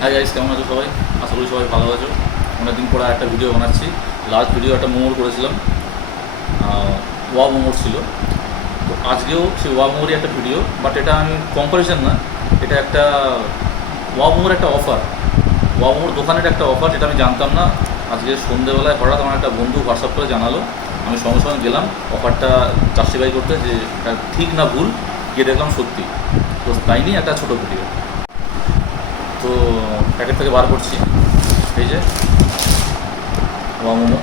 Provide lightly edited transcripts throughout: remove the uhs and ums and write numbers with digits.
হ্যাঁ গাইস, কেমন আছো সবাই? আশা করি সবাই ভালো আছো। অনেকদিন পরে একটা ভিডিও বানাচ্ছি। লাস্ট ভিডিও একটা মোমোর করেছিলাম, ওয়া মোমোর ছিল। তো আজকেও সেই ওয়া মোমোরই একটা ভিডিও, বাট এটা আমি কম্পারিজন না, এটা একটা ওয়া মোমোর একটা অফার, ওয়া মোমোর দোকানের একটা অফার, যেটা আমি জানতাম না। আজকে সন্ধ্যেবেলায় হঠাৎ আমার একটা বন্ধু হোয়াটসঅ্যাপ করে জানালো, আমি সঙ্গে সঙ্গে গেলাম অফারটা জাস্টিফাই করতে, যে এটা ঠিক না ভুল। গিয়ে দেখলাম সত্যি। তো তাই নিয়ে একটা ছোটো ভিডিও। তো প্যাকেট থেকে বার করছি, এই যে ওয়া মোমো,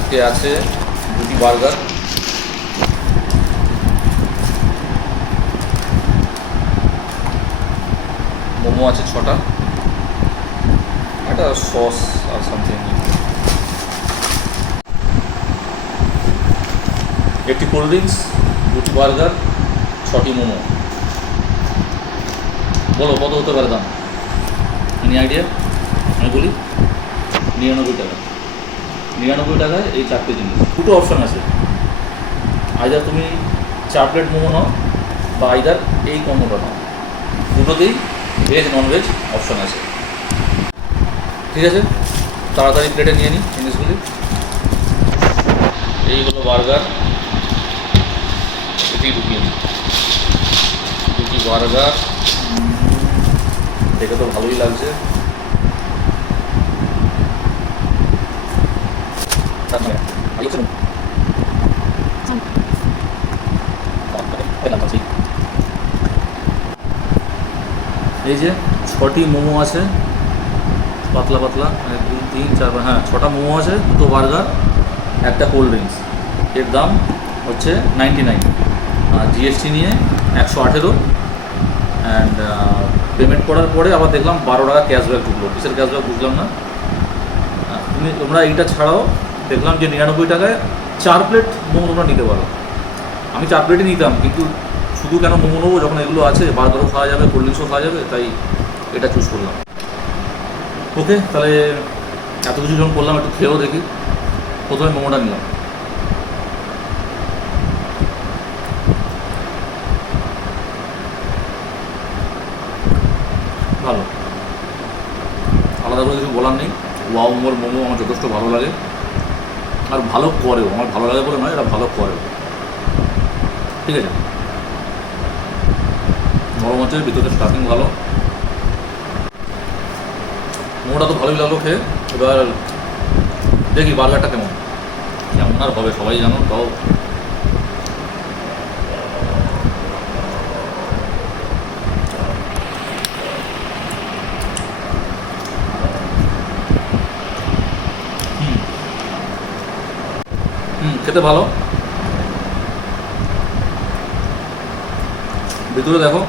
এতে আছে দুটি বার্গার, মোমো আছে 6টা, একটা সস আর সামথিং, একটি কোল্ড ড্রিঙ্কস, দুটি বার্গার, 6টি মোমো। বলো কত হতে পারে দাম? Any idea? আমি বলি 99 টাকা। 99 টাকায় এই 4টে জিনিস। দুটো অপশান আছে, আইদার তুমি 4 প্লেট মোমো নাও, বা আইদার এই কম্বোটা নাও। দুটোতেই ভেজ নন ভেজ অপশান আছে। ঠিক আছে, তাড়াতাড়ি প্লেটে নিয়ে নিই জিনিসগুলি। এইগুলো বার্গার, এটি ঢুকিয়ে নিই। দুটি বার্গার, দেখে তো ভালোই লাগছে। এই যে 6টি মোমো আছে, পাতলা পাতলা, 1 2 3 4, হ্যাঁ 6টা মোমো আছে, দুটো বার্গার, একটা কোল্ড ড্রিঙ্কস। এর দাম হচ্ছে 99, আর জিএসটি নিয়ে 118। অ্যান্ড পেমেন্ট করার পরে আবার দেখলাম 12 টাকা ক্যাশব্যাক ঢুকলো। কিসের ক্যাশব্যাক বুঝলাম না। তোমরা এইটা ছাড়াও দেখলাম যে 99 টাকায় 4 প্লেট মোমো তোমরা নিতে পারো। আমি 4 প্লেটই নিতাম, কিন্তু শুধু কেন মোমো নেবো যখন এগুলো আছে, বার্গারও খাওয়া যাবে, কোল্ড ড্রিঙ্কসও খাওয়া যাবে, তাই এটা চুজ করলাম। ওকে, তাহলে এত কিছু যখন করলাম, একটু খেয়েও দেখি। প্রথমে মোমোটা নিলাম। ভালো, আলাদা করে কিছু বলার নেই। ওয়াও মোমোর মোমো আমার যথেষ্ট ভালো লাগে, আর ভালো করেও। আমার ভালো লাগে বলে নয়, এটা ভালো করেও। ঠিক আছে, নরম হচ্ছে, ভিতরে স্টাফিং ভালো। মোমোটা তো ভালোই লাগলো খেয়ে। এবার দেখি বার্গারটা কেমন। কেমন আর হবে সবাই জানো, তাও খেতে ভালো। ভিতরে দেখো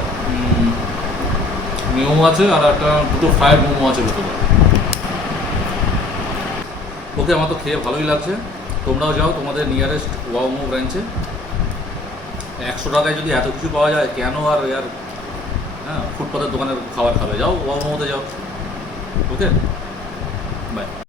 মোমো আছে, আর একটা দুটো ফ্রাইড মোমো আছে ভিতরে। ওকে, আমার তো খেয়ে ভালোই লাগছে। তোমরাও যাও তোমাদের নিয়ারেস্ট ওয়াও মোমো ব্রাঞ্চে। 100 টাকায় যদি এত কিছু পাওয়া যায়, কেন আর হ্যাঁ ফুটপাতের দোকানের খাবার খাবে? যাও ওয়াও মোমোতে যাও। ওকে, বাই।